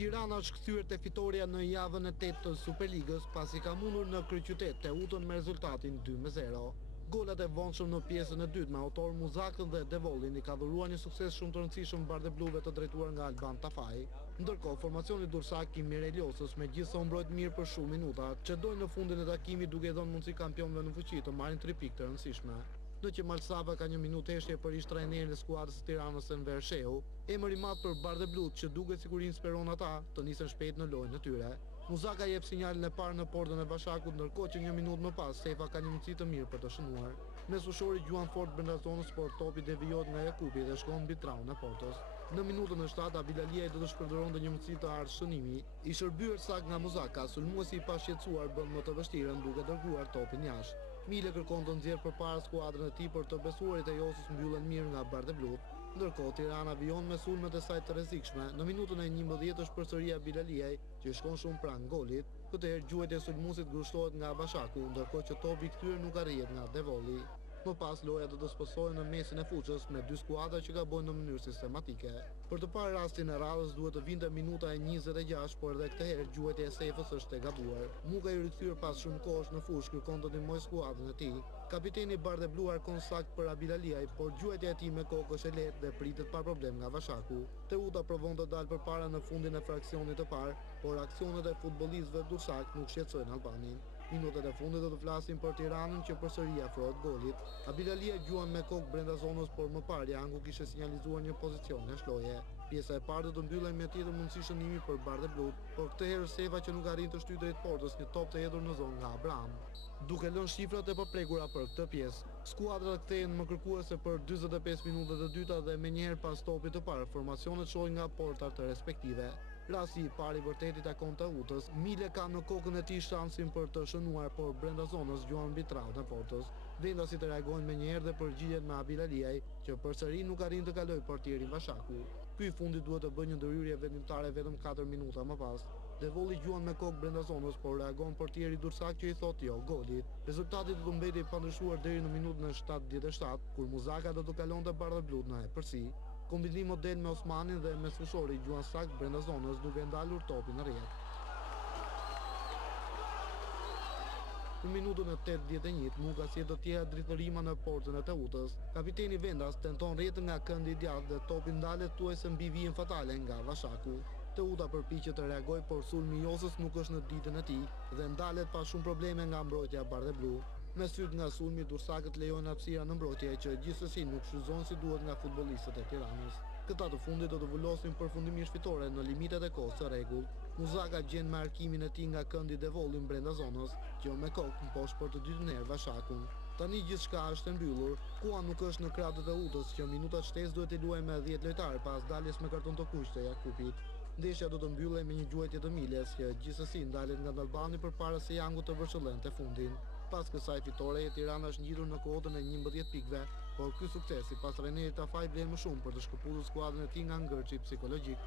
Tirana është kthyer te fitoria në javën e 8 të Superligës pasi ka mundur në kryeqytet Teutën me rezultatin 2-0. Golat e vonshëm në pjesën e dytë me autor Muzakën dhe Devollin i ka dhuruar një sukses shumë të rëndësishëm bardhebluve të drejtuar nga Alban Tafaj. Ndërkohë formacioni dursak i Mireliosës megjithëse u mbrojt mirë për shumë minuta, çdoi në fundin e takimit duke dhënë mundësi kampionëve në fuqi të marrin 3 pikë të rëndësishme. Në që Malsava ka një minutë heshtje për ish trajnerin e skuadrës së Tiranës Enver Shehu, emër i madh për bardheblut që duket sikur inspiron ata të nisen shpejt në lojën e tyre. Muzaka jep sinjalin e parë në portën e Bashakut, ndërkohë që një minutë më pas Sefa ka një mundësi të mirë për të shënuar. Mesushori gjuan fort brenda zonës, por topi devijohet nga Jakubi dhe shkon mbi traun e portës. Në minutën e 7 Abilaliaj do të shpërdoronte një mundësi të ardhur shënimi. I shërbyer sakt nga Muzaka, sulmuesi i pashqetësuar bën më të vështirën duke dërguar topin jashtë. Mile kërkon të nxjerrë përpara skuadrën e tij, por të besuarit e Josës mbyllen mirë nga bardheblut. Ndërkohë Tirana vijon me sulmet e saj të rrezikshme. Në minutën e 11 është përsëri Abilaliaj që shkon shumë pranë golit. Këtë herë gjuajtja e sulmuesit grushtohet nga Bashaku, ndërkohë që topi i kthyer nuk arrihet nga Devolli. Më pas loja do të sposojë në mesin e fushës me dy skuadra që gabojnë në mënyrë sistematike. Për të parë rastin e radhës duhet të vinte minuta e 26, por edhe këtë herë gjuajtja e Sefës është e gabuar. Muka i rikthyer pas shumë kohësh në fushë kërkon të ndihmojë skuadrën e tij. Kapiteni bardheblu arkon sakt për Abilaliaj, por gjuajtja e tij me kokë është e lehtë dhe pritet pa problem nga Bashaku. Teuta provon të dalë përpara në fundin e fraksionit të parë, por aksionet e futbollistëve dursak nuk shqetësojnë Albanin. Minutat e fundit do të flasin për Tiranën që përsëri afrohet golit. Abilaliaj gjuan me kokë brenda zonës, por më parë Janku kishte sinjalizuar një pozicion në shloje. Pjesa e parë do të mbyllej me tjetër mundësi shënimi për bardheblut, por këtë herë Seva që nuk arrin të shtyjë drejt portës një top të hedhur në zonë nga Abraham. Duke lënë shifrat e paprekura për këtë pjesë, skuadrat kthehen më kërkuese për 45 minutat e dyta dhe menjëherë pas topit të parë, formacionet shohin nga portat të respektive. Rasti i parë i vërtet i takon Teutës. Mile ka në kokën e tij shansin për të shënuar, por brenda zonës gjuan mbi traun e portës. Vendasit reagojnë menjëherë dhe përgjigjen me Abilaliaj, që përsëri nuk arrin të kalojë portierin Bashaku. Ky i fundit duhet të bëjë një ndërhyrje vendimtare vetëm 4 minuta më pas. Devolli gjuan me kokë brenda zonës, por reagon portieri dursak që i thot jo golit. Rezultati do të mbetej pa ndryshuar deri në minutën e 77, kur Muzaka do të kalonte bardheblut në epërsi. Kombinim model me Osmanin dhe me fushori gjuan sakt brenda zonës duke ndalur topin në rrjet. Në minutën e 81, Muka sjell të tjera dritërima në portën e Teutës. Kapiteni Vendas tenton rrjetën nga këndi i djathtë dhe topi ndalet thuajse mbi vijën fatale nga Bashaku. Teuta përpiqet të reagojë, por sulmi i Josës nuk është në ditën e tij dhe ndalet pa shumë probleme nga mbrojtja bardheblu. Me syt nga sulmi, dursakët lejojnë hapësira në mbrojtje që gjithsesi nuk shfryzon si duhet nga futbollistët e Tiranës. Këta të fundit do të vullosin përfundimisht fitore në limitet e kohës së rregullt. Muzaka gjen me arkimin e tij nga këndi Devollin brenda zonës, që me kokë mposhtë për të dytën herë Bashakun. Tani gjithçka është e mbyllur. Kua nuk është në krahët e Teutës, që minutat shtesë duhet të luajë me 10 lojtarë pas daljes me karton të kuq të Jakupit. Ndeshja do të mbyllej me një gjuajtje të Miles, që gjithsesi ndalet nga Albani përpara se Janku të vërshëllente fundin. Pas kësaj fitore, Tirana është ngjitur në kodën e 11 pikëve, por ky sukses sipas trajnerit Tafaj vlen më shumë për të shkëputur skuadrën e tij nga ngërçi psikologjik.